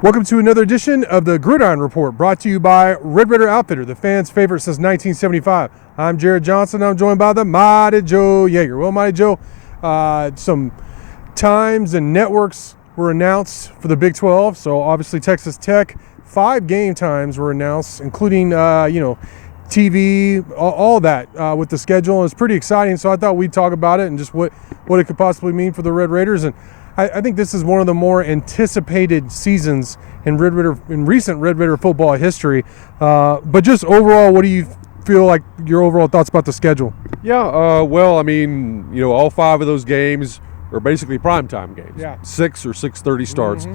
Welcome to another edition of the Gridiron Report, brought to you by Red Raider Outfitter, the fans' favorite since 1975. I'm Jared Johnson. I'm joined by the Mighty Joe Yeager. Well, Mighty Joe, some times and networks were announced for the Big 12. So obviously Texas Tech, 5 game times were announced, including TV, all that with the schedule. And it's pretty exciting. So I thought we'd talk about it and just what it could possibly mean for the Red Raiders. And I think this is one of the more anticipated seasons in recent Red Raider football history. But just overall, what do you feel like your overall thoughts about the schedule? Yeah, well, I mean, all 5 of those games are basically primetime games. Yeah. 6 or 6:30 starts.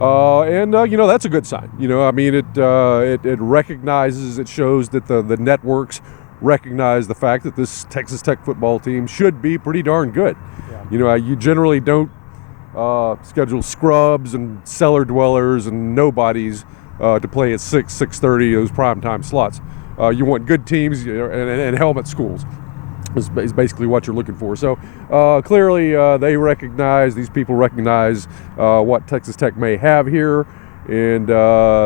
And that's a good sign. It recognizes, it shows that the networks recognize the fact that this Texas Tech football team should be pretty darn good. Yeah. You generally don't schedule scrubs and cellar dwellers and nobodies to play at 6:30, those primetime slots. You want good teams and helmet schools is basically what you're looking for. So clearly these people recognize what Texas Tech may have here, and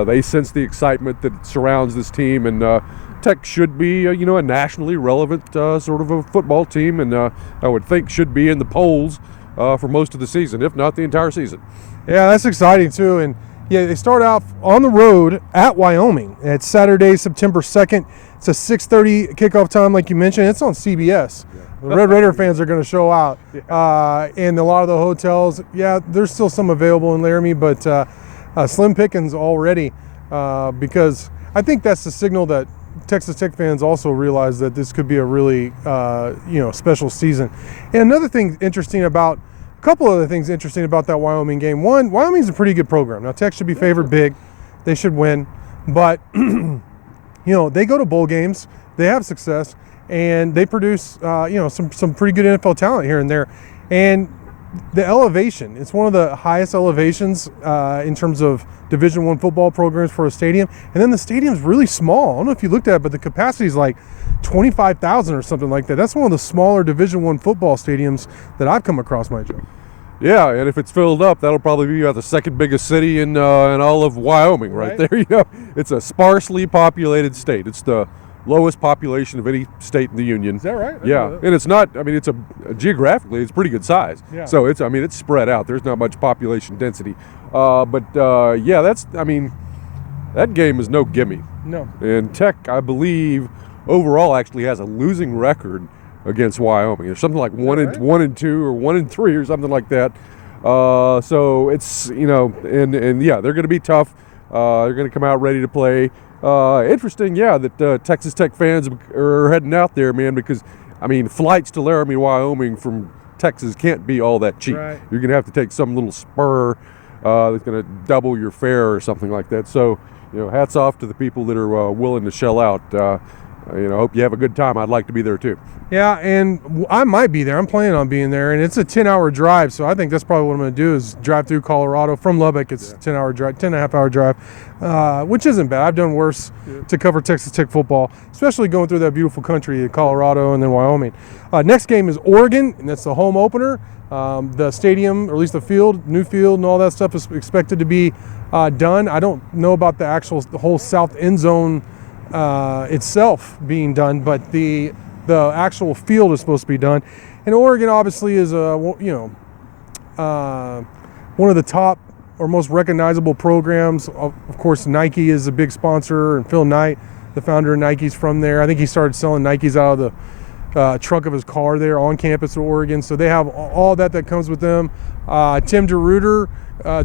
they sense the excitement that surrounds this team, and Tech should be a nationally relevant sort of a football team, and I would think should be in the polls for most of the season, if not the entire season. Yeah, that's exciting too. And yeah, they start off on the road at Wyoming. It's Saturday, September 2nd. It's a 6:30 kickoff time, like you mentioned. It's on CBS. Yeah. The Red Raider fans are going to show out. Yeah. And a lot of the hotels, there's still some available in Laramie, but slim pickings already, because I think that's the signal that Texas Tech fans also realize that this could be a really special season. And another thing interesting about a couple other things interesting about that Wyoming game. One, Wyoming's a pretty good program. Now, Tech should be favored big. They should win. But, they go to bowl games. They have success. And they produce, some pretty good NFL talent here and there. And the elevation, it's one of the highest elevations in terms of Division I football programs for a stadium. And then the stadium's really small. I don't know if you looked at it, but the capacity is like 25,000 or something like that. That's one of the smaller Division I football stadiums that I've come across, my Joe. Yeah, and if it's filled up, that'll probably be the second biggest city in all of Wyoming, right there. It's a sparsely populated state. It's the lowest population of any state in the union. Is that right? Yeah, and it's not. I mean, it's geographically, it's pretty good size. Yeah. So it's spread out. There's not much population density. That game is no gimme. No. And Tech, I believe, overall actually has a losing record against Wyoming. It's something like 1-2 or 1-3 or something like that. So it's they're going to be tough. They're going to come out ready to play. Interesting, that Texas Tech fans are heading out there, man, because flights to Laramie, Wyoming from Texas can't be all that cheap. Right. You're going to have to take some little spur that's going to double your fare or something like that. So, hats off to the people that are willing to shell out. Hope you have a good time. I'd like to be there too. Yeah, and I might be there. I'm planning on being there, and it's a 10-hour drive, so I think that's probably what I'm going to do is drive through Colorado. From Lubbock, it's 10-hour drive, 10.5-hour drive, which isn't bad. I've done worse to cover Texas Tech football, especially going through that beautiful country of Colorado and then Wyoming. Next game is Oregon, and that's the home opener. The stadium, or at least the new field and all that stuff is expected to be done. I don't know about the whole south end zone itself being done, but the actual field is supposed to be done. And Oregon obviously is one of the top or most recognizable programs. Of course, Nike is a big sponsor, and Phil Knight, the founder of Nike's from there. I think he started selling Nikes out of the trunk of his car there on campus at Oregon. So they have all that comes with them. Tim DeRuyter,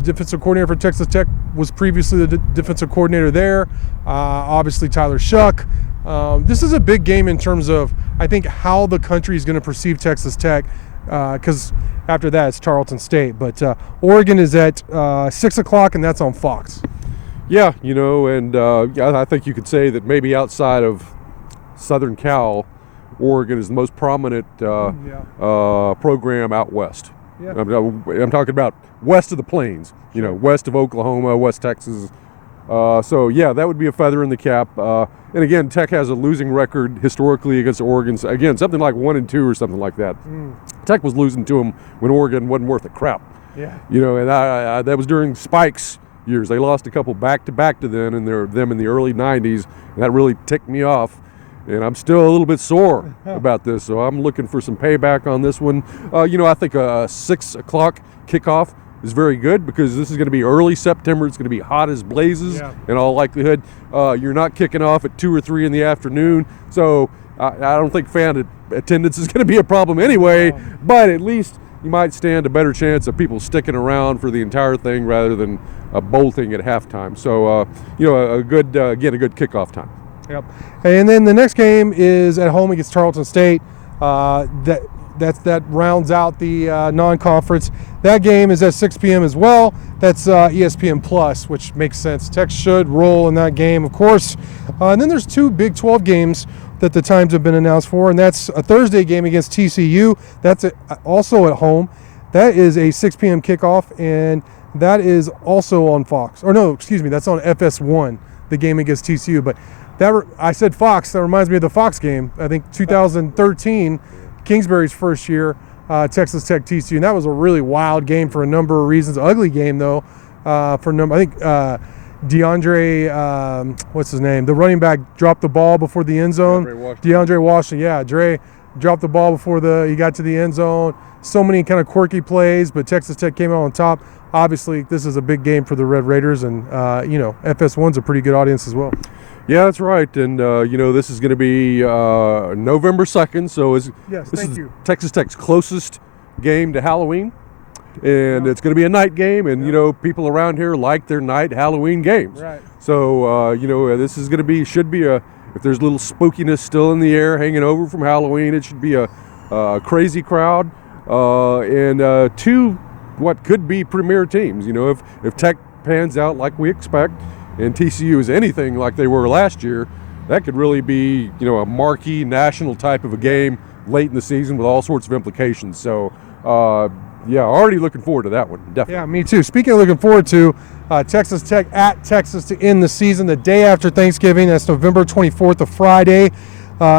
defensive coordinator for Texas Tech, was previously the defensive coordinator there. Obviously Tyler Shuck. This is a big game in terms of, I think, how the country is going to perceive Texas Tech, because after that it's Tarleton State. But Oregon is at 6 o'clock, and that's on Fox. Yeah, I think you could say that maybe outside of Southern Cal, Oregon is the most prominent program out west. Yeah. I'm talking about west of the plains, west of Oklahoma, West Texas. That would be a feather in the cap. And again, Tech has a losing record historically against Oregon. Again, something like 1-2 or something like that. Tech was losing to them when Oregon wasn't worth a crap. Yeah. And that was during Spike's years. They lost a couple back-to-back to them in the early 90s, and that really ticked me off. And I'm still a little bit sore about this, so I'm looking for some payback on this one. I think a 6 o'clock kickoff is very good because this is going to be early September. It's going to be hot as blazes in all likelihood. You're not kicking off at 2 or 3 in the afternoon, so I don't think fan attendance is going to be a problem anyway, but at least you might stand a better chance of people sticking around for the entire thing rather than bolting at halftime. So, a good kickoff time. Yep. And then the next game is at home against Tarleton State. That rounds out the non-conference. That game is at 6 p.m. as well. That's ESPN Plus, which makes sense. Tech should roll in that game, of course. And then there's 2 Big 12 games that the times have been announced for, and that's a Thursday game against TCU. That's also at home. That is a 6 p.m. kickoff, and that is also on Fox. Or no, excuse me, that's on FS1, the game against TCU. But I said Fox. That reminds me of the Fox game. I think 2013, Kingsbury's first year, Texas Tech TCU, and that was a really wild game for a number of reasons. Ugly game though, I think DeAndre, what's his name? The running back dropped the ball before the end zone. DeAndre Washington, yeah. Dre dropped the ball before he got to the end zone. So many kind of quirky plays, but Texas Tech came out on top. Obviously, this is a big game for the Red Raiders, and FS1's a pretty good audience as well. Yeah, that's right. And, this is going to be November 2nd. So this is Texas Tech's closest game to Halloween. And it's going to be a night game. And, people around here like their night Halloween games. Right. So, this is going to should be if there's a little spookiness still in the air hanging over from Halloween, it should be a crazy crowd. And 2 what could be premier teams. If Tech pans out like we expect, and TCU is anything like they were last year, that could really be, a marquee national type of a game late in the season with all sorts of implications. So, already looking forward to that one, definitely. Yeah, me too. Speaking of looking forward to, Texas Tech at Texas to end the season the day after Thanksgiving. That's November 24th, a Friday,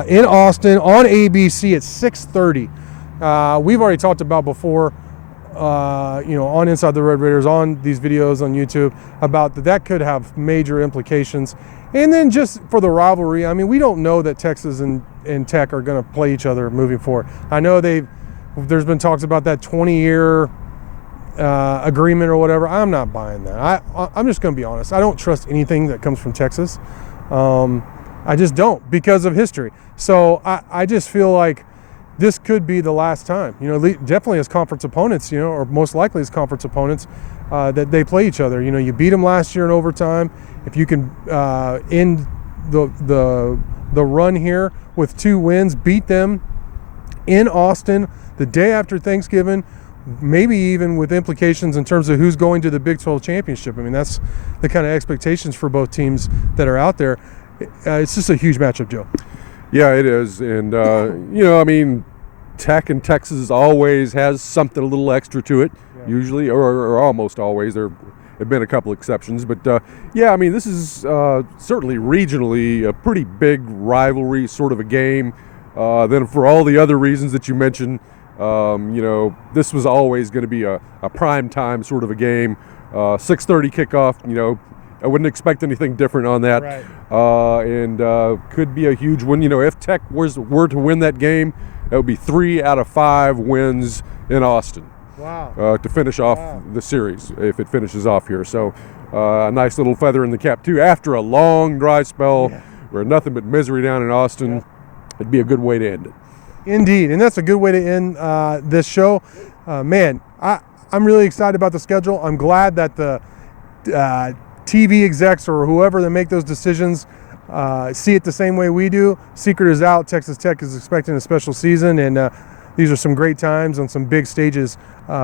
in Austin on ABC at 6:30. We've already talked about before, on Inside the Red Raiders, on these videos on YouTube, about that could have major implications. And then just for the rivalry, I mean, we don't know that Texas and Tech are going to play each other moving forward. I know there's been talks about that 20-year agreement or whatever. I'm not buying that. I'm just going to be honest. I don't trust anything that comes from Texas. I just don't, because of history. So I just feel like this could be the last time, definitely as conference opponents, or most likely as conference opponents, that they play each other. You beat them last year in overtime. If you can end the run here with 2 wins, beat them in Austin the day after Thanksgiving, maybe even with implications in terms of who's going to the Big 12 championship. I mean, that's the kind of expectations for both teams that are out there. It's just a huge matchup, Joe. Yeah, it is. And, Tech and Texas always has something a little extra to it, usually, or almost always. There have been a couple exceptions. But, this is certainly regionally a pretty big rivalry sort of a game. Then for all the other reasons that you mentioned, this was always going to be a prime time sort of a game. 6:30 kickoff, I wouldn't expect anything different on that. Right. And could be a huge win. If Tech were to win that game, that would be 3 out of 5 wins in Austin. Wow. To finish off the series, if it finishes off here. So a nice little feather in the cap, too. After a long, dry spell where nothing but misery down in Austin, it'd be a good way to end it. Indeed, and that's a good way to end this show. I'm really excited about the schedule. I'm glad that the TV execs or whoever that make those decisions see it the same way we do. Secret is out. Texas Tech is expecting a special season, and these are some great times on some big stages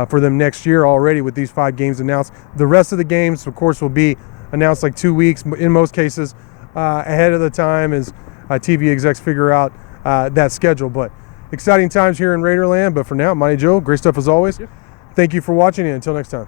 for them next year already with these 5 games announced. The rest of the games, of course, will be announced like 2 weeks in most cases ahead of the time as TV execs figure out that schedule. But exciting times here in Raiderland. But for now, Monty Joe, great stuff as always. Thank you for watching, and until next time.